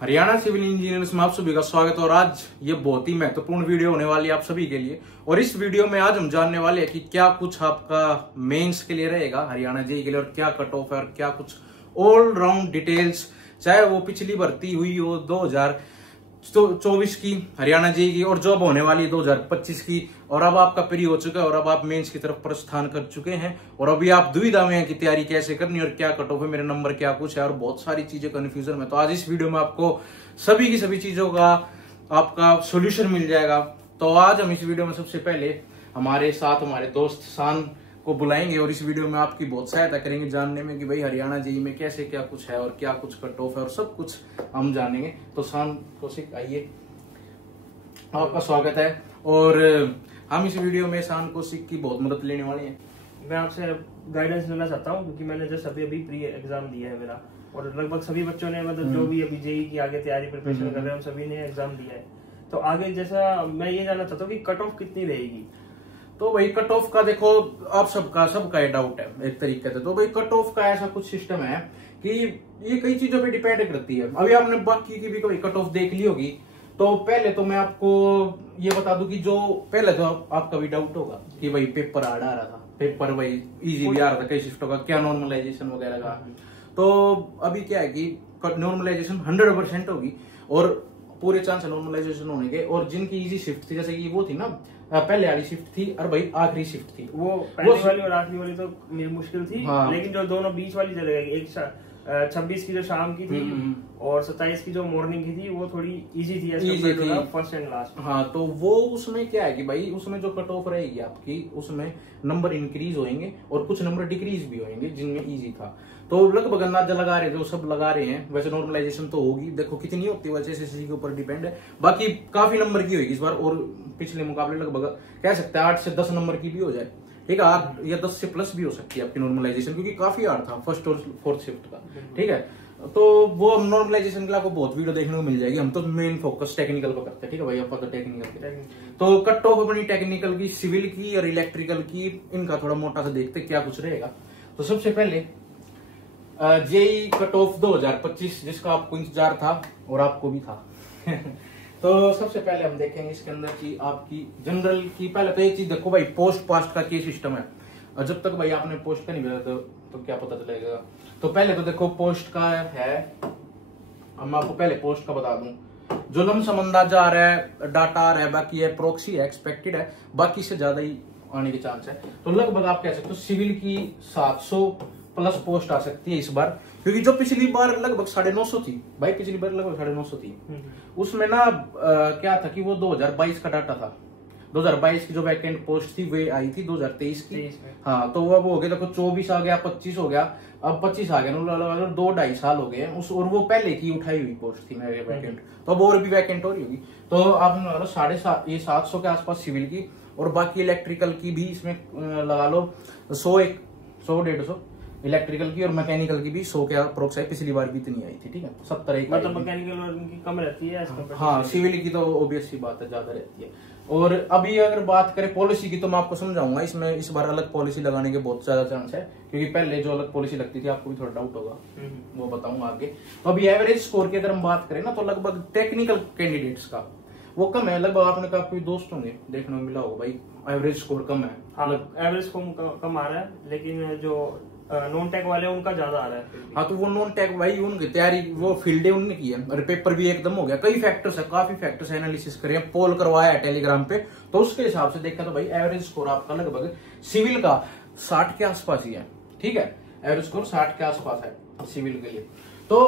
Haryana civil engineers में आप सभी का स्वागत है। और आज ये बहुत ही महत्वपूर्ण वीडियो होने वाली है आप सभी के लिए। और इस वीडियो में आज हम जानने वाले हैं कि क्या कुछ आपका मेंस के लिए रहेगा हरियाणा जेईई के लिए, और क्या कट ऑफ है, और क्या कुछ ऑल राउंड डिटेल्स, चाहे वो पिछली भर्ती हुई हो 2024 की हरियाणा जेईई की, और जो अब होने वाली है 2025 की, और अब आपका प्री हो चुका है और अब आप मेंस की तरफ प्रस्थान कर चुके हैं, और अभी आप दुविधा में हैं कि तैयारी कैसे करनी है और क्या कट ऑफ है, मेरे नंबर क्या कुछ है, और बहुत सारी चीजें कंफ्यूजन में। तो आज इस वीडियो में आपको सभी की सभी चीजों का आपका सोल्यूशन मिल जाएगा। तो आज हम इस वीडियो में सबसे पहले हमारे साथ हमारे दोस्त शान को बुलाएंगे और इस वीडियो में आपकी बहुत सहायता करेंगे जानने में कि भाई हरियाणा जेईई में कैसे क्या कुछ है और क्या कुछ कट ऑफ है, और सब कुछ हम जानेंगे। तो शान कौशिक, आइए, आपका स्वागत है। और हम इस वीडियो में शान कौशिक की बहुत मदद लेने वाले हैं। मैं आपसे गाइडेंस लेना चाहता हूं क्योंकि मैंने जस्ट अभी प्री एग्जाम दिया है मेरा, और लगभग सभी बच्चों ने मतलब जो भी अभी जेईई की आगे तैयारी प्रिपरेशन कर रहे हैं उन सभी ने एग्जाम दिया है। तो आगे जैसा मैं ये जानना चाहता हूँ कि कट ऑफ कितनी रहेगी। तो भाई कट ऑफ का देखो, आप सबका ये डाउट है एक तरीके से। तो भाई कट ऑफ का ऐसा कुछ सिस्टम है कि ये कई चीजों पे डिपेंड करती है। अभी आपने बाकी की भी कोई कट ऑफ देख ली होगी। तो पहले तो मैं आपको ये बता दूं कि जो पहले तो आपका भी डाउट होगा कि भाई पेपर हार्ड आ रहा था, पेपर भाई इजी भी आ रहा था कई शिफ्टों का, क्या नॉर्मलाइजेशन वगैरह का। तो अभी क्या है कि नॉर्मलाइजेशन 100% होगी और पूरे चांस है नॉर्मलाइजेशन होने के। और जिनकी इजी शिफ्ट थी, जैसे कि वो थी ना पहले वाली शिफ्ट थी और भाई आखिरी शिफ्ट थी, वो पहले वाली और आखिरी वाली तो मेरी मुश्किल थी। हाँ। लेकिन जो दोनों बीच वाली चले गई, एक 26 की जो शाम की थी और 27 की जो मॉर्निंग की थी, वो थोड़ी इजी थी फर्स्ट एंड लास्ट। हाँ, तो वो उसमें क्या है कि भाई उसमें जो कट ऑफ रहेगी आपकी, उसमें नंबर इंक्रीज होंगे और कुछ नंबर डिक्रीज भी होंगे जिनमें इजी था। तो लगभग अंदाजा लगा रहे जो सब लगा रहे हैं। वैसे नॉर्मलाइजेशन तो होगी, देखो कितनी होती है वैसे एसएससी के ऊपर डिपेंड है। बाकी काफी नंबर की होगी इस बार, और पिछले मुकाबले लगभग कह सकते हैं 8 से 10 नंबर की भी हो जाए। ठीक है, 8 या 10 से प्लस भी हो सकती है आपकी नॉर्मलाइजेशन, क्योंकि काफी हार्ड था फर्स्ट और फोर्थ शिफ्ट का। ठीक है, तो वो नॉर्मलाइजेशन के लिए आपको बहुत वीडियो देखने को मिल जाएगी। हम तो मेन फोकस टेक्निकल पर करते हैं। ठीक है भाई, आपका तो टेक्निकल तो कट ऑफ अपनी टेक्निकल की, सिविल की और इलेक्ट्रिकल की, इनका थोड़ा मोटा सा देखते क्या कुछ रहेगा। तो सबसे पहले जेईई कट ऑफ 2025 जिसका आपको इंतजार था और आपको भी था। तो सबसे पहले हम देखेंगे इसके अंदर की आपकी जनरल की। पहले तो ये चीज देखो भाई, पोस्ट पास्ट का क्या सिस्टम है, और जब तक भाई आपने पोस्ट का नहीं भेजा तो क्या पता चलेगा। तो पहले तो देखो पोस्ट का है, हम आपको पहले पोस्ट का बता दूं। जो लमसम अंदाजा आ रहा है, डाटा आ रहा है, बाकी है प्रोक्सी है, एक्सपेक्टेड है, बाकी से ज्यादा ही आने के चांस है। तो लगभग आप कह सकते हो सिविल की 700 प्लस पोस्ट आ सकती है इस बार, क्योंकि जो पिछली बार लगभग 950 थी भाई, पिछली बार लगभग 950 थी। उसमें ना क्या था कि वो 2022 का डाटा था। 2022 की जो वैकेंट पोस्ट थी वे आई थी 2023 की। हाँ, तो वो अब हो गया, देखो 24 आ गया, 25 हो गया, अब 25 आ गया, 2-2.5 साल हो गए उस, और वो पहले की उठाई हुई पोस्ट थी मेरे वैकेंट। तो अब और भी वैकेंट हो रही होगी। तो आप 750 के आसपास सिविल की, और बाकी इलेक्ट्रिकल की भी इसमें लगा लो 100-150 इलेक्ट्रिकल की, और मैकेनिकल की भी 100 के अप्रोक्स है। पिछली बार भी इतनी आई थी। ठीक है, 70 मतलब मैकेनिकल की कम रहती है। हाँ, सिविल की तो ऑब्वियस सी बात है ज्यादा रहती है। और अभी अगर बात करें पॉलिसी की, तो मैं आपको समझाऊंगा इसमें इस बार अलग पॉलिसी लगाने के बहुत ज्यादा चांस है, क्योंकि पहले जो अलग पॉलिसी लगती थी आपको भी थोड़ा डाउट होगा, वो बताऊंगा आगे। तो अभी एवरेज स्कोर की अगर हम बात करें ना, तो लगभग टेक्निकल कैंडिडेट्स का वो कम है। लगभग आपने कहा कोई दोस्त होंगे देखने में मिला होगा भाई, एवरेज स्कोर कम है। हाँ, एवरेज स्कोर कम आ रहा है, लेकिन जो नॉन टेक वाले उनका ज्यादा आ रहा है। हाँ, तो वो नॉन टेक भाई उनकी तैयारी, वो फील्ड उनने की है, और पेपर भी एकदम हो गया। कई फैक्टर्स है, काफी फैक्टर्स एनालिसिस करे, पोल करवाया है टेलीग्राम पे, तो उसके हिसाब से देखा तो भाई एवरेज स्कोर आपका लगभग सिविल का 60 के आसपास ही है। ठीक है, एवरेज स्कोर 60 के आसपास है सिविल के लिए। तो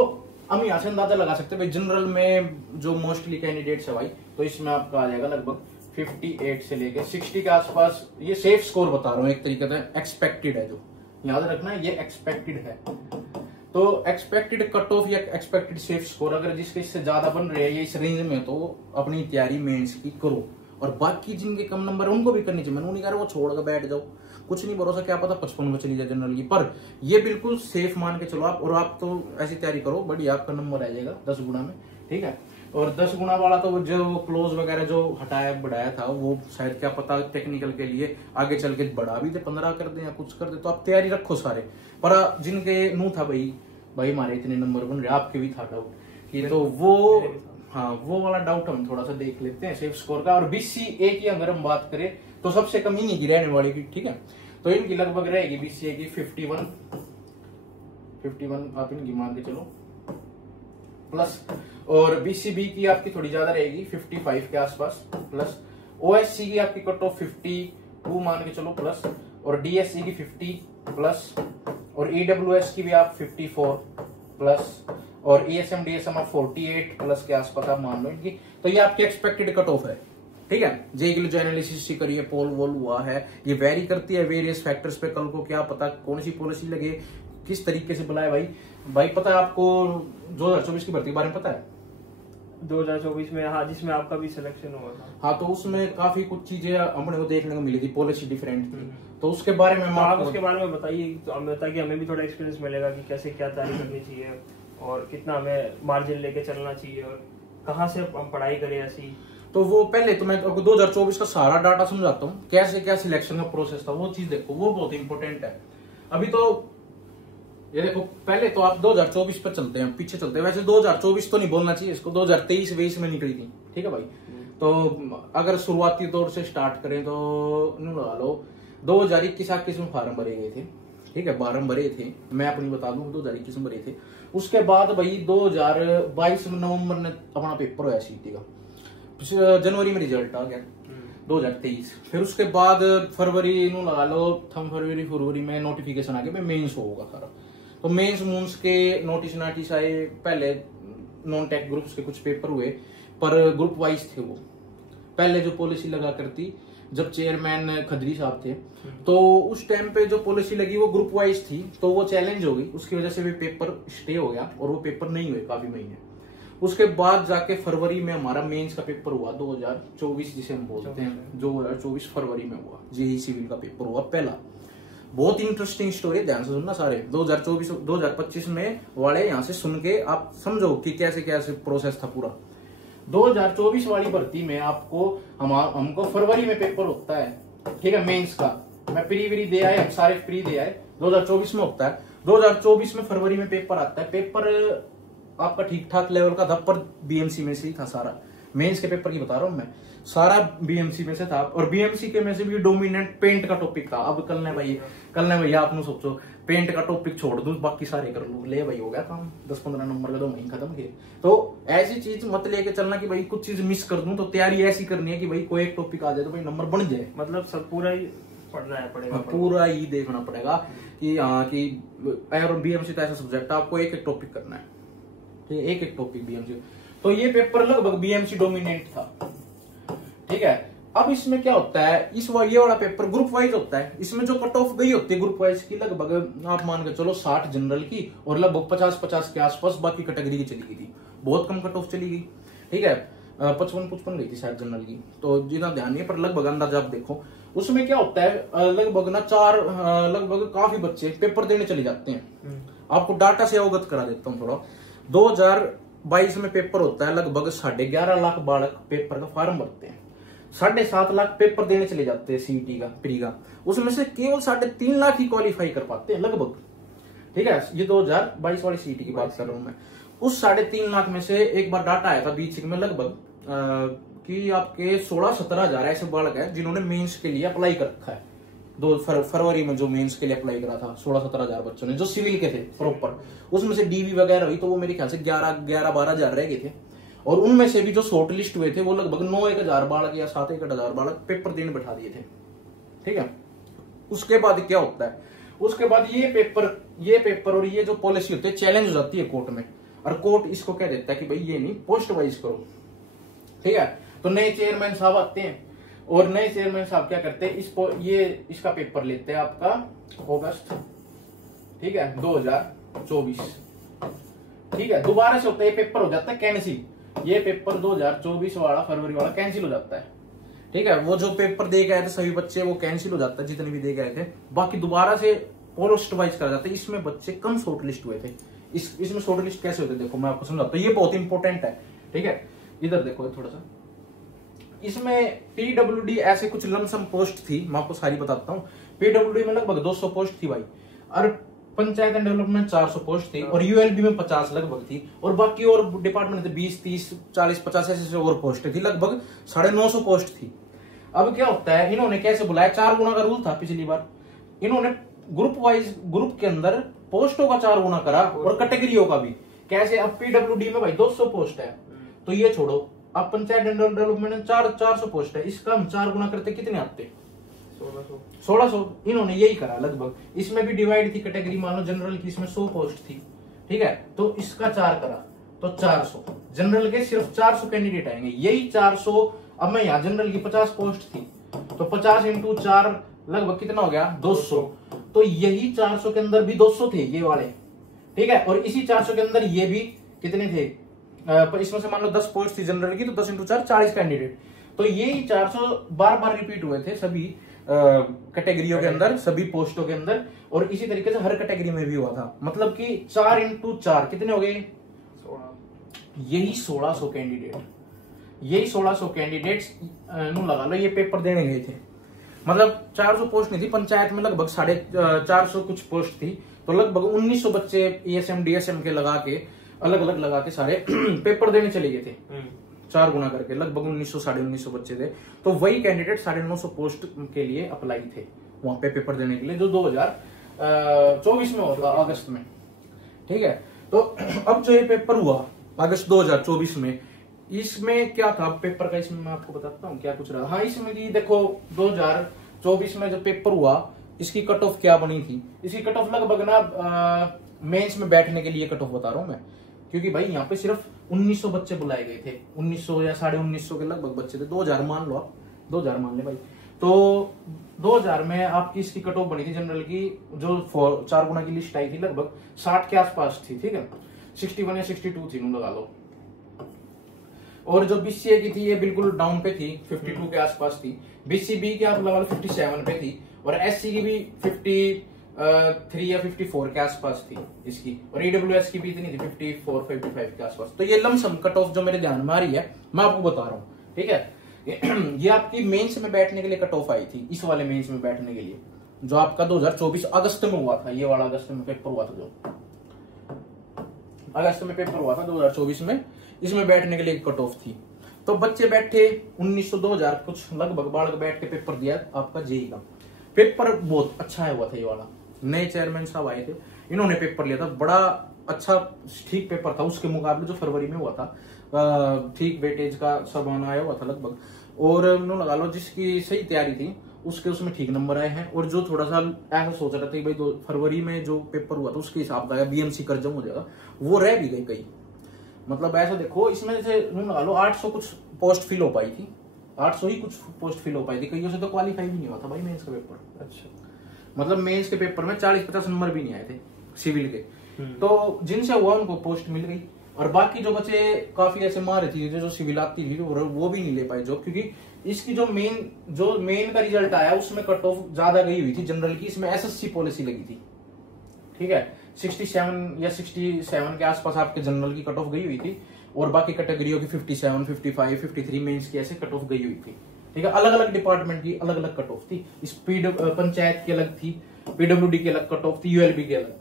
हम यहाँ से अंदाजा लगा सकते हैं भाई जनरल में जो मोस्टली कैंडिडेट्स है भाई, तो इसमें आपका आ जाएगा लगभग 58 से लेके 60 के आसपास। ये सेफ स्कोर बता रहा हूँ एक तरीके से, एक्सपेक्टेड है, जो याद रखना है ये एक्सपेक्टेड है। तो एक्सपेक्टेड कट ऑफ या एक्सपेक्टेड सेफ स्कोर अगर जिसके इससे ज्यादा बन रहे हैं ये इस रेंज में, तो अपनी तैयारी मेंस की करो। और बाकी जिनके कम नंबर है उनको भी करनी चाहिए। मैंने नहीं कह रहा वो छोड़ कर बैठ जाओ, कुछ नहीं भरोसा, क्या पता 55 में चली जाए जनरल की, पर ये बिल्कुल सेफ मान के चलो आप। और आप तो ऐसी तैयारी करो बढ़िया, आपका नंबर आ जाएगा 10 गुना में। ठीक है, और 10 गुना वाला तो जो क्लोज वगैरह जो हटाया बढ़ाया था, वो शायद क्या पता टेक्निकल के लिए आगे चल के बढ़ा भी दे, 15 कर दे या कुछ कर दे। तो आप तैयारी रखो सारे। पर जिनके नू था भाई हमारे इतने नंबर बन रहे, आपके भी था डाउट। कि तो वो हाँ वो वाला डाउट हम थोड़ा सा देख लेते हैं सेफ स्कोर का। और BCA की अगर हम बात करें तो सबसे कम इन्हीं की रहने वाली की, ठीक है। तो इनकी लगभग रहेगी BCA की 51 आप इनकी मान के चलो प्लस, और BCB की आपकी थोड़ी ज्यादा रहेगी 55 के आसपास प्लस, OSC की आपकी कट ऑफ 52 मान के चलो प्लस, और DSC की 50 प्लस, और EWS की भी आप 54 प्लस, और ESM DSM आप 48 प्लस के आसपास आप मान लो इनकी। तो ये आपकी एक्सपेक्टेड कट ऑफ है, ठीक है। जेई के लिए जो एनालिसिस करिए पोल वोल हुआ है, ये वेरी करती है वेरियस फैक्टर्स पे। कल को क्या पता कौन सी पॉलिसी लगे, किस तरीके से बुलाए। भाई पता है आपको 2024 की भर्ती के बारे में पता है? 2024 में, हाँ, जिसमें आपका भी सिलेक्शन हुआ था। हाँ, तो उसमें काफी कुछ चीजें अपने को देखने को मिली थी, पॉलिसी डिफरेंट थी। तो उसके बारे में आप उसके बारे में बताइए, ताकि हमें भी थोड़ा एक्सपीरियंस मिलेगा कि कैसे क्या तैयारी करनी चाहिए और कितना हमें मार्जिन लेके चलना चाहिए और कहाँ से हम पढ़ाई करें ऐसी। तो वो पहले तो मैं आपको 2024 का सारा डाटा समझाता हूँ, कैसे क्या सिलेक्शन का प्रोसेस था, वो चीज देखो, वो बहुत इंपॉर्टेंट है। अभी तो ये देखो, पहले तो आप 2024 पर चलते हैं, पीछे चलते हैं। वैसे 2024 तो नहीं बोलना चाहिए इसको, 2023-22 में निकली थी, ठीक है भाई। तो अगर शुरुआती दौर से स्टार्ट करें तो लगा लो 2021 में फार्म भरे गए थे, ठीक है, 12 भरे थे, मैं अपनी बता दूं 2021 में भरे थे। उसके बाद भाई 2022 में नवंबर में अपना पेपर हुआ सीटी का, जनवरी में रिजल्ट आ गया 2023। फिर उसके बाद फरवरी लगा लो, फरवरी में नोटिफिकेशन आ गया, मेंस होगा सारा। तो मेंस मूंस के नोटिस आए, पहले नॉन टेक ग्रुप्स के कुछ पेपर हुए, पर ग्रुप वाइज थे वो। पहले जो पॉलिसी लगा करती, जब चेयरमैन खदरी साहब थे, तो उस टाइम पे जो पॉलिसी लगी वो ग्रुप वाइज थी, तो वो चैलेंज हो गई, उसकी वजह से भी पेपर स्टे हो गया और वो पेपर नहीं हुए काफी महीने। उसके बाद जाके फरवरी में हमारा मेंस का पेपर हुआ 2024, जिसे हम बोलते हैं 2024 फरवरी में हुआ, जेई सिविल का पेपर हुआ पहला। बहुत इंटरेस्टिंग स्टोरी, ध्यान से सुनना सारे। 2024-2025 में वाले यहाँ से सुन के आप समझो कि कैसे कैसे प्रोसेस था पूरा। 2024 वाली भर्ती में आपको हमको फरवरी में पेपर होता है, ठीक है, मेंस का। मैं प्री व्री दे आए, हम सारे प्री दे आए, 2024 में होता है। 2024 में फरवरी में पेपर आता है। पेपर आपका ठीक ठाक लेवल का था, पर बीएमसी में से ही था सारा। मेंस के पेपर की बता रहा हूं मैं, सारा बीएमसी में से था, और बीएमसी के में से भी डोमिनेंट पेंट का टॉपिक था। अब कल ने भैया आपने सोचो पेंट का टॉपिक छोड़ दूं, बाकी सारे कर लूं, ले भाई हो गया काम, 10-15 नंबर का 2 महीने खत्म किए। तो ऐसी चीज मत लेके चलना कि भाई कुछ चीज मिस कर दूं। तो तैयारी ऐसी करनी है कि भाई कोई एक टॉपिक आ जाए तो भाई नंबर बन जाए। मतलब सब पूरा ही पढ़ना पड़ेगा, पूरा ही देखना पड़ेगा कि हाँ कि बीएमसी तो ऐसा सब्जेक्ट आपको एक एक टॉपिक करना है, एक एक टॉपिक बीएमसी। तो ये पेपर लगभग बीएमसी डोमिनेंट था, ठीक है। अब इसमें क्या होता है, ये वाला पेपर ग्रुप वाइज होता है। इसमें जो कट ऑफ गई होती है ग्रुप वाइज की, लगभग आप मान के चलो 60 जनरल की और लगभग 50-50 के आसपास बाकी कैटेगरी की चली गई थी। बहुत कम कट ऑफ चली गई, ठीक है, 55 गई थी शायद जनरल की, तो जितना ध्यान नहीं, पर लगभग अंदाजा आप देखो। उसमें क्या होता है, लगभग लगभग काफी बच्चे पेपर देने चले जाते हैं। आपको डाटा से अवगत करा देता हूँ थोड़ा। 2022 में पेपर होता है, लगभग 11.5 लाख बालक पेपर का फॉर्म भरते हैं, 7.5 लाख पेपर देने चले जाते हैं सीईटी का, प्री का। उसमें से केवल 3.5 लाख ही क्वालिफाई कर पाते हैं लगभग, ठीक है। ये 2022 वाली सीईटी की बात कर रहा हूं मैं। उस 3.5 लाख में से एक बार डाटा आया था बीच में, लगभग कि आपके 16-17 हजार ऐसे बालक हैं जिन्होंने मेंस के लिए अप्लाई कर रखा है। फरवरी में जो मेंस के लिए अप्लाई करा था 16-17 हजार बच्चों ने, जो सिविल के थे प्रॉपर। उसमें से डीवी वगैरह हुई तो वो मेरे ख्याल से 11-12 हजार रह गए थे। और उनमें से भी जो शॉर्ट लिस्ट हुए थे वो लगभग 9-1 हजार बालक या 7-1 हजार बालक पेपर देने बैठा दिए थे, ठीक है। उसके बाद क्या होता है, उसके बाद ये पेपर और ये जो पॉलिसी होती है चैलेंज हो जाती है कोर्ट में, और कोर्ट इसको कह देता है कि भाई ये नहीं, पोस्ट वाइज करो, ठीक है। तो नए चेयरमैन साहब आते हैं और नए चेयरमैन साहब क्या करते हैं, इसका पेपर लेते हैं आपका अगस्त, ठीक है, 2024, ठीक है। दोबारा से होता है, ये पेपर हो जाता है कैंसिल। ये पेपर 2024 वाला फरवरी वाला कैंसिल हो जाता है, ठीक है। वो जो पेपर दे गए थे सभी बच्चे, वो कैंसिल हो जाता है, जितने भी दे गए थे। बाकी दोबारा से पोस्ट वाइज करा जाता है। इसमें बच्चे कम शॉर्ट लिस्ट हुए थे। इसमें शॉर्ट लिस्ट कैसे होते, देखो मैं आपको समझाता हूँ, ये बहुत इंपॉर्टेंट है, ठीक है। इधर देखो थोड़ा सा, इसमें पीडब्ल्यूडी ऐसे कुछ लमसम पोस्ट थी, मैं आपको सारी बताता हूँ। पीडब्ल्यूडी में लगभग 200 पोस्ट थी भाई, और पंचायत एंड डेवलपमेंट 400 पोस्ट थी और यूएलबी में 50 लगभग थी, और बाकी और डिपार्टमेंट थे 20, 30, 40, 50 ऐसे और पोस्ट थी, लगभग 950 पोस्ट थी। अब क्या होता है, इन्होंने कैसे बुलाया, 4 गुना का रूल था पिछली बार, इन्होंने ग्रुप वाइज ग्रुप के अंदर पोस्टों का 4 गुना करा और कैटेगरियों का भी। कैसे, अब पीडब्ल्यूडी में भाई 200 पोस्ट है तो ये छोड़ो, अब पंचायत एंड डेवलपमेंट में 400 पोस्ट है, इसका हम 4 गुना करते कितने आते, 1600। इन्होंने यही करा लगभग। इसमें भी डिवाइड थी कैटेगरी, मान लो जनरल की इसमें 100 पोस्ट थी, ठीक है, तो इसका 4 करा तो 400, जनरल के सिर्फ 400 कैंडिडेट आएंगे, यही 400। अब मैं यहाँ जनरल की 50 पोस्ट थी तो 50 इंटू 4 लगभग कितना हो गया, 200। तो यही 400 के अंदर भी 200 थे ये वाले, ठीक है, और इसी 400 के अंदर ये भी कितने थे, इसमें से मान लो 10 पोस्ट थी जनरल की, तो 10 इंटू 4 40 कैंडिडेट। तो यही 400 बार बार रिपीट हुए थे सभी कैटेगरियों के अंदर, सभी पोस्टों के अंदर, और इसी तरीके से हर कैटेगरी में भी हुआ था। मतलब कि 4 इंटू 4 कितने हो गए, 16। यही 1600 कैंडिडेट, यही 1600 कैंडिडेट्स लगा लो ये पेपर देने गए थे। मतलब 400 पोस्ट नहीं थी, पंचायत में लगभग 450 कुछ पोस्ट थी, तो लगभग 1900 बच्चे ESM DSM के लगा के अलग अलग लगा के सारे पेपर देने चले गए थे, 4 गुना करके लगभग 1900 1950 बच्चे थे। तो वही कैंडिडेट 950 पोस्ट के लिए अप्लाई थे वहां पे पेपर देने के लिए, जो 2024 में होगा अगस्त में, ठीक है। तो अब जो ये पेपर हुआ अगस्त 2024 में, इसमें क्या था पेपर का, इसमें मैं आपको बताता हूँ क्या कुछ रहा। हाँ, इसमें की देखो 2024 में जब पेपर हुआ, इसकी कट ऑफ क्या बनी थी, इसकी कट ऑफ लगभग ना मेंस में बैठने के लिए कट ऑफ बता रहा हूँ मैं, क्योंकि भाई यहाँ पे सिर्फ 1900 बच्चे बुलाए गए थे, 1900 या 1950 के लगभग बच्चे थे, 2000 मान लो आप, 2000 मान ले भाई। तो 2000 में आपकी इसकी कट ऑफ बनी थी जनरल की, जो 4 गुना की लिस्ट आई थी लगभग 60 के आसपास थी, ठीक है, 61 या 62 थी लगा लो। और जो BCA की थी ये बिल्कुल डाउन पे थी, 52 के आसपास थी। BCB की आप लगा लो 57 पे थी, और SC की भी 53 या 54 के आसपास थी इसकी, और EWS की भी इतनी थी 54 55 के आसपास। तो ये लमसम कट ऑफ जो मेरे ध्यान में आ रही है मैं आपको बता रहा हूँ, ठीक है। ये आपकी मेंस में बैठने के लिए कट ऑफ आई थी, इस वाले मेंस में बैठने के लिए, जो आपका 2024 अगस्त में हुआ था, ये वाला अगस्त में पेपर हुआ था, जो अगस्त में पेपर हुआ था 2024 में, इसमें बैठने के लिए कट ऑफ थी। तो बच्चे बैठे 1900 2000 कुछ लगभग बालक बैठ के पेपर दिया आपका जेई का। पेपर बहुत अच्छा हुआ था ये वाला, नए चेयरमैन साहब आए थे, इन्होंने पेपर लिया था, बड़ा अच्छा ठीक पेपर था उसके मुकाबले जो फरवरी में हुआ था, ठीक वेटेज का सामान आया हुआ था लगभग। और लगा लो जिसकी सही तैयारी थी उसके उसमें ठीक नंबर आए हैं, और जो थोड़ा सा ऐसा सोच रहा था कि भाई फरवरी में जो पेपर हुआ था उसके हिसाब का BMC कर हो जाएगा, वो रह भी गई कई। मतलब ऐसा देखो, इसमें जैसे लगा लो 800 कुछ पोस्ट फिल हो पाई थी, 800 ही कुछ पोस्ट फिल हो पाई थी, कईयों से तो क्वालिफाई भी नहीं हुआ था भाई मेंस का पेपर। अच्छा, मतलब मेंस के पेपर में 40-50 नंबर भी नहीं आए थे सिविल के, तो जिनसे हुआ उनको पोस्ट मिल गई। और बाकी जो बच्चे काफी ऐसे मारे थी जो सिविल आती थी वो भी नहीं ले पाए जॉब, क्योंकि इसकी जो मेन का रिजल्ट आया उसमें कट ऑफ ज्यादा गई हुई थी जनरल की, इसमें SSC पॉलिसी लगी थी, ठीक है, 67 या 67 के आसपास आपके जनरल की कट ऑफ गई हुई थी, और बाकी कैटेगरियों की 57, 55, 53 मेंस की ऐसे कट ऑफ गई हुई थी, ठीक है। अलग अलग डिपार्टमेंट की अलग अलग कट ऑफ थी, इस पंचायत की अलग थी, PWD की अलग कट ऑफ थी, ULB की अलग,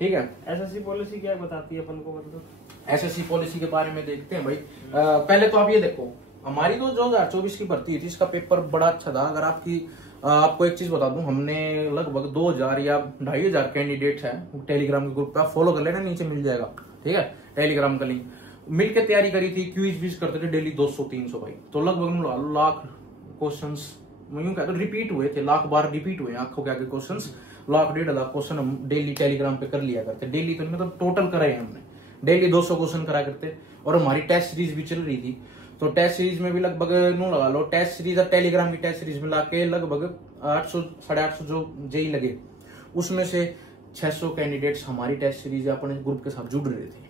ठीक है। SSC पॉलिसी क्या बताती है अपन को, मतलब SSC पॉलिसी के बारे में देखते हैं भाई। पहले तो आप ये देखो, हमारी तो 2024 की भर्ती थी, इसका पेपर बड़ा अच्छा था। अगर आपको एक चीज बता दूं, हमने लगभग 2000 या 2500 कैंडिडेट हैं टेलीग्राम के ग्रुप पे, आप फॉलो कर लेना, नीचे मिल जाएगा, ठीक है, टेलीग्राम का लिंक। मिलकर तैयारी करी थी, क्विज करते थे डेली 200-300 भाई, तो लगभग लाख क्वेश्चन यूं कहते रिपीट हुए थे, लाख बार रिपीट हुए आंखों के आगे क्वेश्चन, 1,00,000-1,50,000 क्वेश्चन हम डेली टेलीग्राम पे कर लिया करते, डेली तो मतलब टोटल कराए हमने, डेली 200 क्वेश्चन करा करते। और हमारी टेस्ट सीरीज भी चल रही थी, तो टेस्ट सीरीज में भी लगभग लगा लो, टेस्ट सीरीज और टेलीग्राम की टेस्ट सीरीज मिला के लगभग 800-850 जो जेई लगे, उसमें से 600 कैंडिडेट्स हमारी टेस्ट सीरीज अपने ग्रुप के साथ जुड़ रहे थे,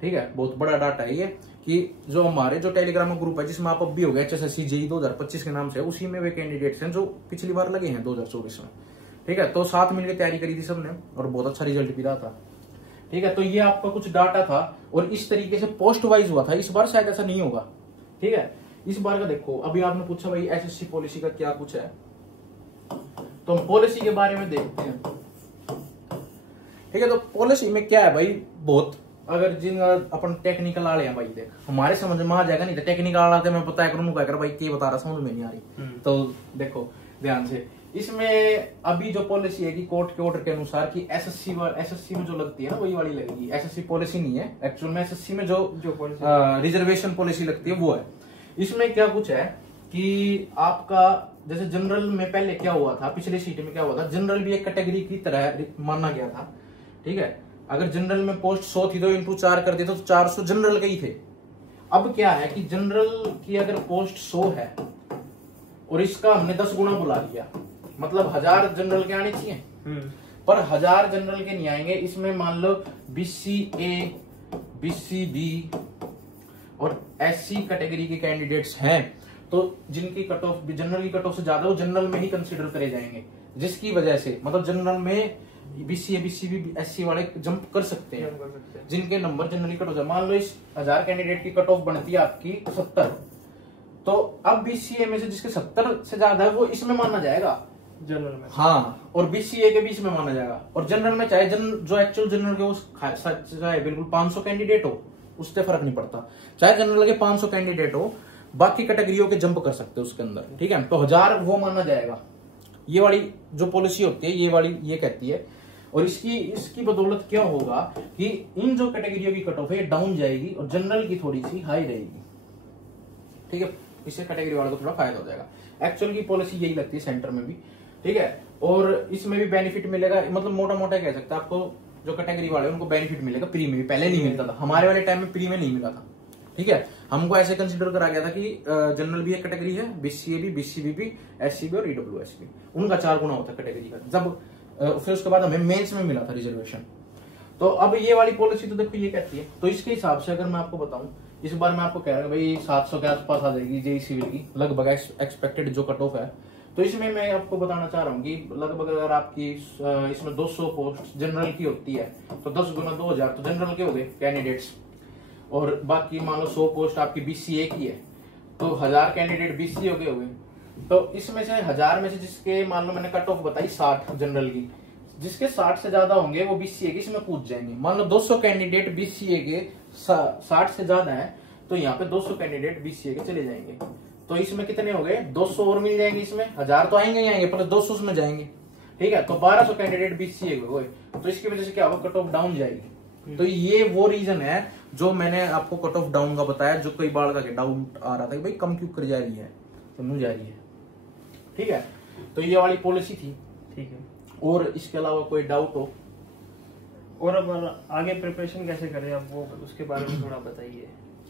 ठीक है। बहुत बड़ा डाटा है ये, कि जो हमारे जो टेलीग्राम ग्रुप है जिसमें आप अब भी हो गए HSC जेई 2025 के नाम से, उसी में वे कैंडिडेट्स हैं जो पिछली बार लगे हैं 2024 में, ठीक है। तो साथ मिलकर तैयारी करी थी सबने, और बहुत अच्छा रिजल्ट भी रहा था, ठीक है। तो ये आपका कुछ डाटा था, और इस तरीके से पोस्ट वाइज हुआ था। इस बार शायद ऐसा नहीं होगा, ठीक है। इस बार का देखो, अभी आपने पूछा भाई SSC पॉलिसी का क्या कुछ है, तो हम पॉलिसी के बारे में देखते हैं। ठीक है। तो पॉलिसी में क्या है भाई, बहुत अगर जिन अपन टेक्निकल वाले हैं भाई, देख हमारे समझ में आ जाएगा, नहीं तो टेक्निकल वाला थे मैं बताया करूँ क्या कर भाई क्या बता रहा समझ में नहीं आ रही। तो देखो ध्यान से, इसमें अभी जो पॉलिसी है कि कोर्ट के ऑर्डर के अनुसार कि एसएससी में जो लगती है ना वही वाली लगेगी। एसएससी पॉलिसी नहीं है एक्चुअल में, एसएससी में जो रिजर्वेशन पॉलिसी लगती है वो है। इसमें क्या कुछ है कि आपका जैसे जनरल में पहले क्या हुआ था, पिछले सीट में क्या हुआ था, जनरल भी एक कैटेगरी की तरह माना गया था। ठीक है, अगर जनरल में पोस्ट 100 थी तो इंटू 4 कर दिया तो 400 जनरल के ही थे। अब क्या है कि जनरल की अगर पोस्ट 100 है और इसका हमने 10 गुना बुला लिया, मतलब 1000 जनरल के आने चाहिए, पर 1000 जनरल के नहीं आएंगे। इसमें मान लो BCA, BCB और SC कैटेगरी के कैंडिडेट्स हैं, तो जिनकी कट ऑफ जनरल की कट ऑफ से ज्यादा वो जनरल में ही कंसीडर करे जाएंगे, जिसकी वजह से मतलब जनरल में BCA, BCB, SC वाले जंप कर सकते हैं, जिनके नंबर जनरली कट ऑफ जाए। मान लो इस 1000 कैंडिडेट की कट ऑफ बनती है आपकी 70, तो अब BCA में से जिसके 70 से ज्यादा है वो इसमें माना जाएगा जनरल में, हाँ, और BCA के बीच में माना जाएगा। और जनरल में चाहे जो एक्चुअल जनरल के उस चाहे बिल्कुल 500 कैंडिडेट हो, उससे फर्क नहीं पड़ता, चाहे जनरल के 500 कैंडिडेट हो, बाकी कैटेगरियों के जंप कर सकते हो उसके अंदर। ठीक है, तो 1000 वो माना जाएगा। ये वाली जो पॉलिसी होती है ये वाली ये कहती है, और इसकी बदौलत क्या होगा कि इन जो कैटेगरियों की कट ऑफ है डाउन जाएगी और जनरल की थोड़ी सी हाई रहेगी। ठीक है, इससे कैटेगरी वालों को थोड़ा फायदा हो जाएगा। एक्चुअल की पॉलिसी यही लगती है सेंटर में भी। ठीक है, और इसमें भी बेनिफिट मिलेगा, मतलब मोटा मोटा कह सकते हैं आपको, जो कैटेगरी वाले उनको बेनिफिट मिलेगा प्री में भी, पहले नहीं मिलता था, हमारे वाले टाइम में प्री में नहीं मिला था। ठीक है, हमको ऐसे कंसिडर करा गया था कि जनरल भी एक कैटेगरी है, BCA भी, BCB भी, SC भी और EWS भी, उनका 4 गुना होता है कैटेगरी का। जब फिर उसके बाद हमें मेंस में मिला था रिजर्वेशन। तो अब ये वाली पॉलिसी तो देखो ये कहती है, तो इसके हिसाब से अगर मैं आपको बताऊं, इस बार मैं आपको कह रहा हूं भाई 700 के आसपास आ जाएगी जेई सिविल की लगभग एक्सपेक्टेड जो कट ऑफ है। तो इसमें मैं आपको बताना चाह रहा हूँ कि लगभग अगर आपकी इसमें 200 पोस्ट जनरल की होती है तो 10 गुना 2000 तो जनरल के हो गए कैंडिडेट्स, और बाकी मान लो 100 पोस्ट आपकी BCA की है तो 1000 कैंडिडेट BCA के हो गए। तो इसमें से 1000 में से जिसके मान लो मैंने कट ऑफ बताई 60 जनरल की, जिसके 60 से ज्यादा होंगे वो BCA के इसमें कूद जाएंगे। मान लो 200 कैंडिडेट BCA के 60 से ज्यादा है तो यहाँ पे 200 कैंडिडेट BCA के चले जाएंगे। तो इसमें कितने हो गए, 200 और मिल जाएंगे, इसमें 1000 तो आएंगे ही आएंगे पर 200 उसमें जाएंगे। ठीक है, तो 1200 कैंडिडेट BCA के हुए, तो इसकी वजह से क्या होगा, कट ऑफ डाउन जाएगी। तो ये वो रीजन है जो मैंने आपको कट ऑफ डाउन का बताया, जो कई बार का डाउट आ रहा था कि भाई कम क्यों कर जा रही है, तो नहीं जा रही है। ठीक है, तो ये वाली पॉलिसी थी। ठीक है, और इसके अलावा कोई डाउट हो? और अब आगे प्रिपरेशन कैसे करें आप, वो उसके बारे में थोड़ा बताइए।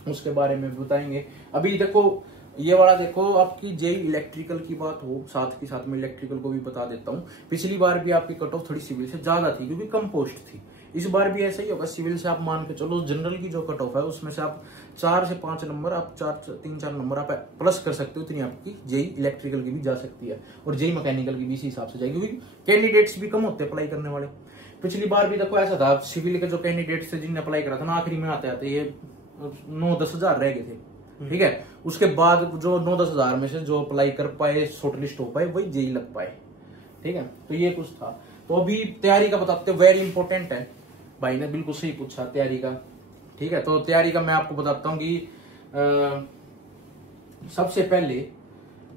उसके बारे में बताएंगे। अभी देखो ये वाला देखो, आपकी जेई इलेक्ट्रिकल की बात हो, साथ के साथ में इलेक्ट्रिकल को भी बता देता हूँ। पिछली बार भी आपकी कट ऑफ थोड़ी सिविल से ज्यादा थी क्योंकि कम पोस्ट थी। इस बार भी ऐसा ही होगा, सिविल से आप मान के चलो जनरल की जो कट ऑफ है उसमें से आप 4 से 5 नंबर, आप 3-4 नंबर आप प्लस कर सकते हो, इतनी आपकी जेई इलेक्ट्रिकल की भी जा सकती है और जेई मैकेनिकल की भी इसी हिसाब से जाएगी, क्योंकि कैंडिडेट्स भी कम होते हैं अप्लाई करने वाले। पिछली बार भी देखो ऐसा था, सिविल के जो कैंडिडेट्स थे जिनने अप्लाई करा था ना, आखिरी में आते आते ये 9-10 हजार रह गए थे। ठीक है, उसके बाद जो 9-10 हजार में से जो अप्लाई कर पाए, शॉर्टलिस्ट हो पाए, वही जेई लग पाए। ठीक है, तो ये कुछ था। तो अभी तैयारी का बताते, वेरी इंपॉर्टेंट है, भाई ने बिल्कुल सही पूछा तैयारी का। ठीक है, तो तैयारी का मैं आपको बताता हूँ कि सबसे पहले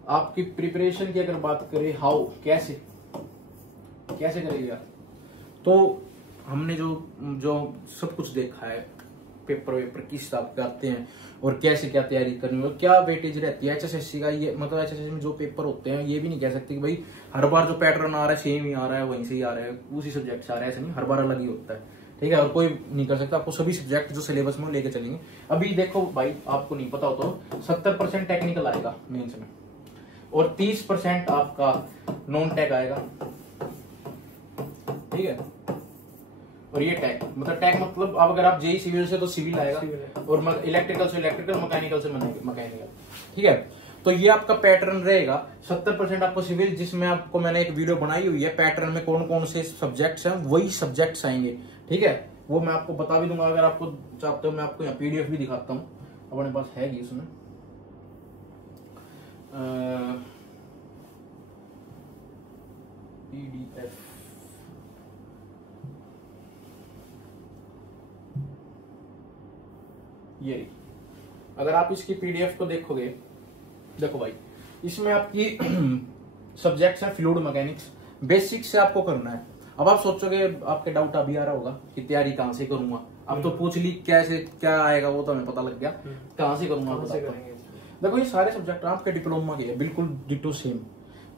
आपकी प्रिपरेशन की अगर बात करें, हाउ कैसे करेगा, तो हमने जो सब कुछ देखा है, पेपर वेपर किस हिसाब के आते हैं और कैसे क्या तैयारी करनी है, क्या वेटेज रहती है HSSC का। ये मतलब HSSC में जो पेपर होते हैं ये भी नहीं कह सकते कि भाई हर बार जो पैटर्न आ रहा है सेम ही आ रहा है, वहीं से ही आ रहा है, उसी सब्जेक्ट से आ रहा है, ऐसा नहीं, हर बार अलग ही होता है। ठीक है, और कोई नहीं कर सकता, आपको सभी सब्जेक्ट जो सिलेबस में लेके चलेंगे। अभी देखो भाई, आपको नहीं पता हो तो 70% टेक्निकल आएगा मेंस में और 30% आपका नॉन टेक आएगा। ठीक है, और ये टेक मतलब अब अगर आप जेई सिविल से तो सिविल आएगा और इलेक्ट्रिकल से इलेक्ट्रिकल, मैकेनिकल से मैकेनिकल। ठीक है, तो ये आपका पैटर्न रहेगा। 70% आपको सिविल, जिसमें आपको मैंने एक वीडियो बनाई हुई है पैटर्न में कौन कौन से सब्जेक्ट्स हैं, वही सब्जेक्ट्स आएंगे। ठीक है, वो मैं आपको बता भी दूंगा, अगर आपको चाहते हो मैं आपको यहाँ PDF भी दिखाता हूँ, अपने पास है ही उसमें PDF। ये रही। अगर आप इसकी पीडीएफ को देखोगे, देखो भाई इसमें आपकी सब्जेक्ट्स है फ्लूइड मैकेनिक्स, बेसिक से आपको करना है। अब आप सोचोगे, आपके डाउट अभी आ रहा होगा कि तैयारी कहाँ से करूंगा। अब तो पूछ ली कैसे क्या आएगा वो तो हमें पता लग गया, कहाँ से करूंगा बताता हूं। देखो ये सारे सब्जेक्ट आपके डिप्लोमा के हैं, बिल्कुल डिटो सेम।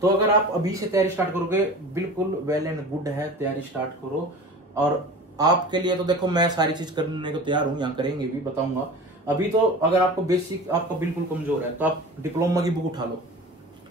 तो अगर आप अभी से तैयारी स्टार्ट करोगे, बिल्कुल वेल एंड गुड है, तैयारी स्टार्ट करो। और आपके लिए तो देखो मैं सारी चीज करने को तैयार हूँ, यहाँ करेंगे भी, बताऊंगा। अभी तो अगर आपको बेसिक आपका बिल्कुल कमजोर है तो आप डिप्लोमा की बुक उठा लो,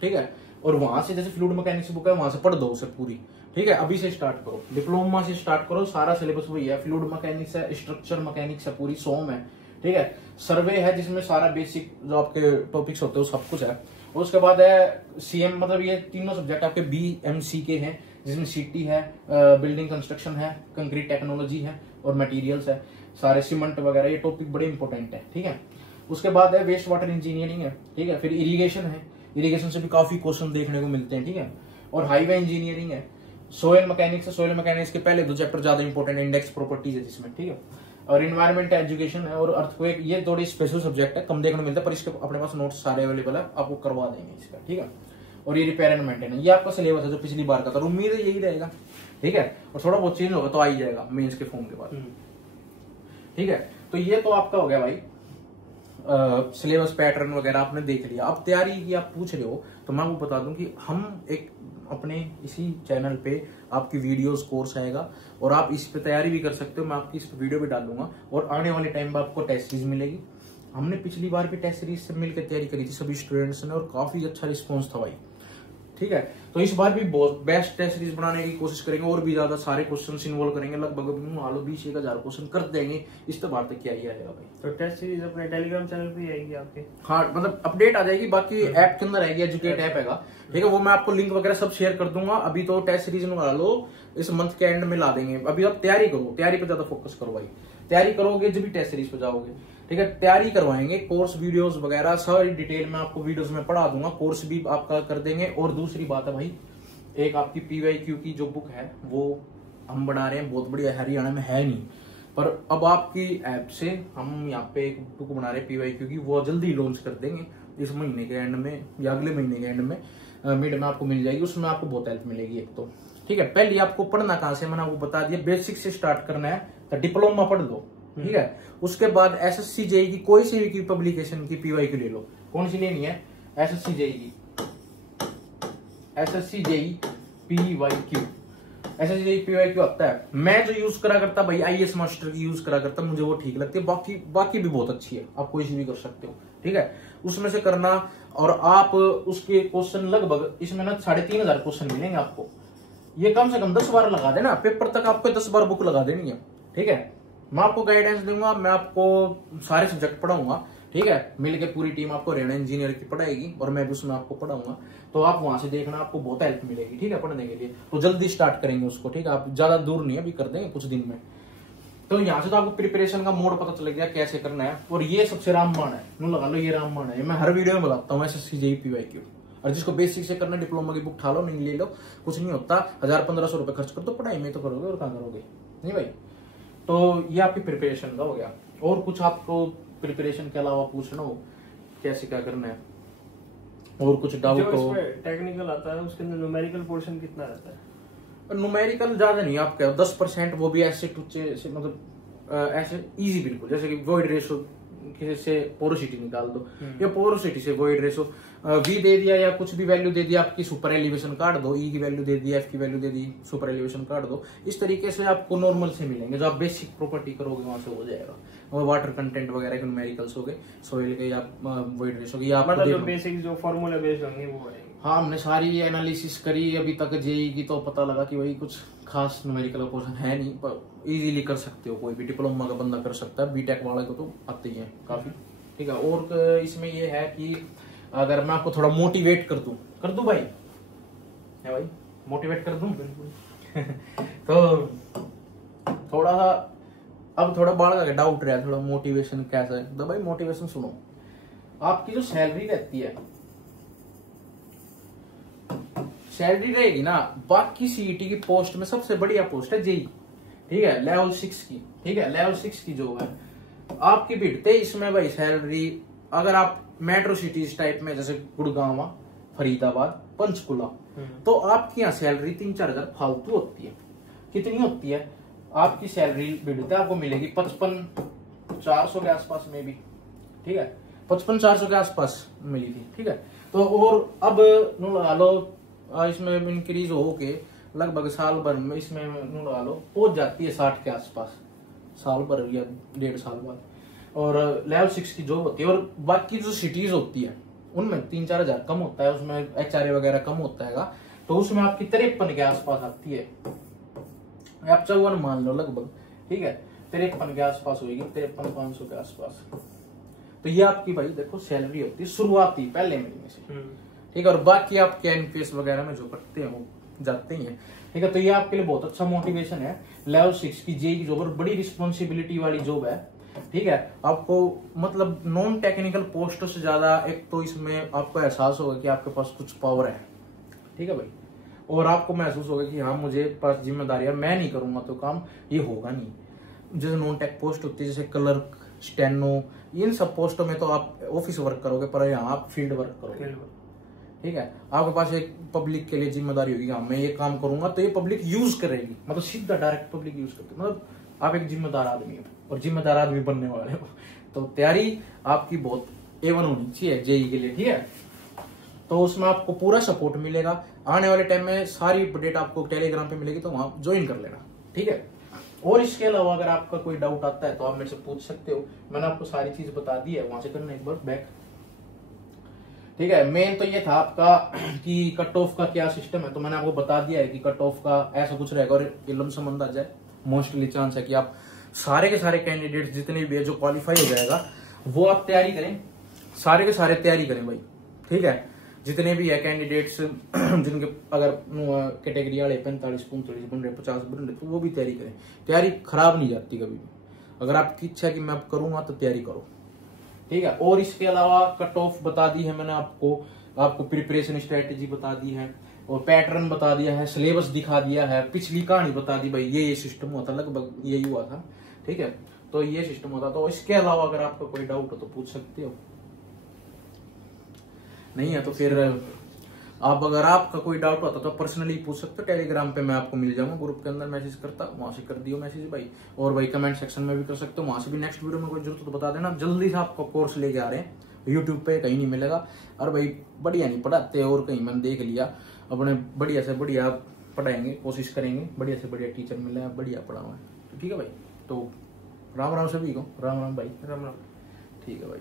ठीक है, और वहां से जैसे फ्लूइड मैकेनिक्स बुक है वहां से पढ़ दो उसे पूरी, ठीक है। अभी से स्टार्ट करो, डिप्लोमा से स्टार्ट करो, सारा सिलेबस वही है। फ्लूइड मैकेनिक्स है, स्ट्रक्चर मैकेनिक्स है, पूरी सोम है, ठीक है। सर्वे है जिसमें सारा बेसिक जो आपके टॉपिक्स होते हैं वो सब कुछ है। और उसके बाद है सीएम, मतलब ये तीनों सब्जेक्ट आपके बीएमसी के हैं, जिसमें सीटी है, बिल्डिंग कंस्ट्रक्शन है, कंक्रीट टेक्नोलॉजी है और मटेरियल्स है, सारे सीमेंट वगैरह, ये टॉपिक बड़े इंपॉर्टेंट है, ठीक है। उसके बाद है वेस्ट वाटर इंजीनियरिंग है, ठीक है। फिर इरिगेशन है, इरिगेशन से भी काफी क्वेश्चन देखने को मिलते हैं, ठीक है। और हाईवे इंजीनियरिंग है, सोयल मैकेनिक्स है, सोयल मैकेनिक्स के पहले 2 चैप्टर ज्यादा इंपॉर्टेंट, इंडेक्स प्रॉपर्टीज है जिसमें, ठीक है। और इन्वायरमेंट एजुकेशन है और अर्थक्वेक, ये थोड़ी स्पेशल सब्जेक्ट है, कम देखने को मिलता है, पर इसके अपने पास नोट्स सारे अवेलेबल है, आपको करवा देंगे इसका, ठीक है। और ये रिपेयर एंड मेंटेन है, ये आपका सिलेबस है जो पिछली बार का था, उम्मीद है यही रहेगा, ठीक है। और थोड़ा बहुत चेंज होगा तो आ ही जाएगा मेंस के फॉर्म के बाद, ठीक है। तो ये तो आपका हो गया भाई सिलेबस पैटर्न वगैरह आपने देख लिया। अब तैयारी की आप पूछ रहे हो तो मैं आपको बता दूं कि हम एक अपने इसी चैनल पे आपकी वीडियोस कोर्स आएगा और आप इस पे तैयारी भी कर सकते हो, मैं आपकी इस पे वीडियो भी डालूंगा। और आने वाले टाइम में आपको टेस्ट सीरीज मिलेगी। हमने पिछली बार भी टेस्ट सीरीज से मिलकर तैयारी करी थी सभी स्टूडेंट्स ने और काफी अच्छा रिस्पॉन्स था भाई, ठीक है। तो इस बार भी बहुत बेस्ट टेस्ट सीरीज बनाने की कोशिश करेंगे और भी ज्यादा सारे क्वेश्चन इन्वॉल्व करेंगे, लगभग 20-1,000 क्वेश्चन कर देंगे। इस बार तक क्या ही आएगा भाई। तो टेस्ट सीरीज अपने टेलीग्राम चैनल पे आएगी आपके? हाँ, मतलब अपडेट आ जाएगी, बाकी ऐप के अंदर आएगी, एजुकेट ऐप हैगा, ठीक है। वो मैं आपको लिंक वगैरह सब शेयर कर दूंगा। अभी तो टेस्ट सीरीज निकाल लो, इस मंथ के एंड में ला देंगे। अभी आप तैयारी करो, तैयारी पे ज्यादा फोकस करो भाई, तैयारी करोगे जब भी टेस्ट सीरीज पे जाओगे, ठीक है। तैयारी करवाएंगे, कोर्स वीडियोस वगैरह सारी डिटेल में आपको वीडियोस में पढ़ा दूंगा, कोर्स भी आपका कर देंगे। और दूसरी बात है भाई, एक आपकी पीवाईक्यू की जो बुक है वो हम बना रहे हैं, बहुत बढ़िया, हरियाणा में है नहीं, पर अब आपकी ऐप से हम यहाँ पे एक बुक बना रहे हैं पीवाईक्यू की, वो जल्दी लॉन्च कर देंगे इस महीने के एंड में या अगले महीने के एंड में, मिड में आपको मिल जाएगी। उसमें आपको बहुत हेल्प मिलेगी एक तो, ठीक है। पहले आपको पढ़ना कहाँ से, मैंने आपको बता दिया, बेसिक से स्टार्ट करना है तो डिप्लोमा पढ़ लो, ठीक है। उसके बाद एसएससी जेईई की कोई सी भी की पब्लिकेशन की पीवाईक्यू ले लो। कौन सी लेनी है? एसएससी जेईई की, SSC JEE PYQ, SSC JEE PYQ आता है। मैं जो यूज करा करता भाई आईएएस मास्टर की यूज करा करता, मुझे वो ठीक लगती है। बाकी भी बहुत अच्छी है, आप कोई सी भी कर सकते हो, ठीक है। उसमें से करना और आप उसके क्वेश्चन लगभग इसमें ना 3,500 क्वेश्चन मिलेंगे आपको। ये कम से कम 10 बार लगा देना, पेपर तक आपको 10 बार बुक लगा देनी है, ठीक है। मैं आपको गाइडेंस दूंगा, मैं आपको सारे सब्जेक्ट पढ़ाऊंगा, ठीक है। मिलके पूरी टीम आपको हरियाणा इंजीनियर की पढ़ाएगी और मैं भी उसमें आपको पढ़ाऊंगा, तो आप वहां से देखना, आपको बहुत हेल्प मिलेगी, ठीक है, पढ़ने के लिए। तो जल्दी स्टार्ट करेंगे उसको, ठीक है। आप ज्यादा दूर नहीं है, अभी कर देंगे कुछ दिन में। तो यहाँ से तो आपको प्रिपरेशन का मोड पता चल गया कैसे करना है। और ये सबसे रामबाण है, नो लगा लो, ये रामबाण है, मैं हर वीडियो में बताता हूँ एसएससी जेईई पीवाईक्यू। और जिसको बेसिक से करना, डिप्लोमा की बुक उठा लो, नहीं ले लो, कुछ नहीं होता, 1,000-1,500 रुपए खर्च कर दो, पढ़ाई में तो करोगे और कहाँ करोगे, नहीं भाई। तो ये आपकी प्रिपरेशन का हो गया। और कुछ आपको प्रिपरेशन के अलावा पूछना हो कैसे क्या करना है और कुछ डाउट हो? टेक्निकल आता है, उसके अंदर न्यूमेरिकल पोर्शन कितना रहता है? न्यूमेरिकल ज्यादा नहीं, आप कहो 10%, वो भी ऐसे टुच्चे से, मतलब ऐसे इजी बिल्कुल, जैसे कि वॉइड रेशो किसी से पोरोसिटी निकाल दो या पोरोसिटी से वॉइड रेशो वी दे दिया या कुछ भी वैल्यू दे दिया, आपकी सुपर एलिवेशन काट दो, ई की वैल्यू दे दी, एफ की वैल्यू दे दी, सुपर एलिवेशन काट दो। इस तरीके से आपको नॉर्मल से मिलेंगे, जो आप बेसिक प्रॉपर्टी करोगे वहां से हो जाएगा। और वाटर कंटेंट वगैरह के न्यूमेरिकल्स हो गए, सोइल के या वॉइड रेशो के, मतलब जो बेसिक जो फार्मूला बेस्ड होंगे वो आएंगे। हाँ, हमने सारी एनालिसिस करी अभी तक जेईई की, तो पता लगा कि वही कुछ खास न्यूमेरिकल पोर्शन है नहीं, पर इजीली कर सकते हो, कोई भी डिप्लोमा का बंदा कर सकता है, बीटेक वाले को तो आते ही है काफी, ठीक है। और इसमें ये है कि अगर मैं आपको थोड़ा मोटिवेट कर दूं भाई, है भाई, मोटिवेट कर दूं तो थोड़ा सा अब थोड़ा बढ़ गया, डाउट रहा थोड़ा मोटिवेशन कैसा है, तो भाई मोटिवेशन सुनो। आपकी जो सैलरी रहती है, सैलरी रहेगी ना, बाकी सीईटी की पोस्ट में सबसे बढ़िया पोस्ट है जेईई, ठीक है, लेवल 6 की, ठीक है, लेवल 6 की जो है आपकी भिड़ते इसमें भाई सैलरी, अगर आप मेट्रो सिटीज टाइप में जैसे गुड़गांव, फरीदाबाद, पंचकुला, तो आपकी यहाँ सैलरी 3-4 हजार फालतू होती है। कितनी होती है आपकी सैलरी भिड़ते आपको मिलेगी 55-400 के आसपास में भी, ठीक है, 55-400 के आसपास मिली थी, ठीक है। तो और अब लगा लो इसमें इंक्रीज हो के लगभग साल भर में इसमें लगा लो पहुंच जाती है 60 के आसपास, साल भर या 1.5 साल बाद। और लेवल 6 की जॉब होती है। और बाकी जो सिटीज होती है उनमें 3-4 हजार कम होता है, उसमें HRA वगैरह कम होता है, तो उसमें आपकी 53 के आसपास आती है, आप 54 मान लो लगभग, ठीक है, 53 के आसपास होगी, 53-500 के आसपास। तो ये आपकी भाई देखो सैलरी होती है शुरुआती पहले महीने से, ठीक है। और बाकी आप क्या NPS वगैरह में जो करते हैं वो जाते ही हैं, ठीक है। तो ये आपके लिए बहुत अच्छा मोटिवेशन है। लेवल 6 की JEE की जॉब और बड़ी रिस्पॉन्सिबिलिटी वाली जॉब है, ठीक है। आपको मतलब नॉन टेक्निकल पोस्ट से ज्यादा एक तो इसमें आपको एहसास होगा कि आपके पास कुछ पावर है, ठीक है भाई, और आपको महसूस होगा कि हाँ मुझे पास जिम्मेदारी है, मैं नहीं करूंगा तो काम ये होगा नहीं। जैसे नॉन टेक पोस्ट होती है जैसे क्लर्क, स्टेनो, इन सब पोस्टों में तो आप ऑफिस वर्क करोगे, पर यहाँ आप फील्ड वर्क करोगे, ठीक है। आपके पास एक पब्लिक के लिए जिम्मेदारी होगी, हाँ मैं ये काम करूंगा तो ये पब्लिक यूज करेगी, मतलब सीधा डायरेक्ट पब्लिक यूज करती है, मतलब आप एक जिम्मेदार आदमी हो और जिम्मेदार आदमी बनने वाले हो, तो तैयारी आपकी बहुत A1 होनी चाहिए JEE के लिए, ठीक है। तो उसमें आपको पूरा सपोर्ट मिलेगा। आने वाले टाइम में सारी अपडेट आपको टेलीग्राम पे मिलेगी, तो वहां ज्वाइन कर लेना, ठीक है। और इसके अलावा अगर आपका कोई डाउट आता है तो आप मेरे से पूछ सकते हो, मैंने आपको सारी चीज बता दी है, वहां से करना एक बार बैक, ठीक है। मेन तो ये था आपका कि कट ऑफ का क्या सिस्टम है, तो मैंने आपको बता दिया है कि कट ऑफ का ऐसा कुछ रहेगा। और लमसम अंदाजा है, मोस्टली चांस है कि आप सारे के सारे कैंडिडेट्स जितने भी है जो क्वालिफाई हो जाएगा वो आप तैयारी करें, सारे के सारे तैयारी करें भाई, ठीक है। जितने भी है कैंडिडेट्स जिनके अगर कैटेगरी वाले 45-45 बन रहे, 50 बन रहे, तो वो भी तैयारी करें। तैयारी खराब नहीं जाती कभी भी। अगर आपकी इच्छा है कि मैं अब करूंगा तो तैयारी करो, ठीक है। और इसके अलावा कट ऑफ बता दी है मैंने आपको प्रिपरेशन स्ट्रेटेजी बता दी है, और पैटर्न बता दिया है, सिलेबस दिखा दिया है, पिछली कहानी बता दी भाई ये सिस्टम हुआ था, लगभग यही हुआ था, ठीक है। तो ये सिस्टम होता। तो इसके अलावा अगर आपका कोई डाउट हो तो पूछ सकते हो, नहीं है तो फिर आप अगर आपका कोई डाउट होता तो पर्सनली पूछ सकते हो, टेलीग्राम पे मैं आपको मिल जाऊंगा, ग्रुप के अंदर मैसेज करता, वहां से कर दियो मैसेज भाई। और भाई कमेंट सेक्शन में भी कर सकते हो, वहां से भी नेक्स्ट वीडियो में कोई जरूरत तो बता देना। जल्दी से आपका कोर्स लेके आ रहे हैं, यूट्यूब पे कहीं नहीं मिलेगा। और भाई बढ़िया नहीं पढ़ाते, और कहीं मैंने देख लिया, अपने बढ़िया से बढ़िया पढ़ाएंगे, कोशिश करेंगे, बढ़िया से बढ़िया टीचर मिले, बढ़िया पढ़ाओ, ठीक है भाई। तो राम राम सभी को, राम राम भाई, राम राम, ठीक है भाई।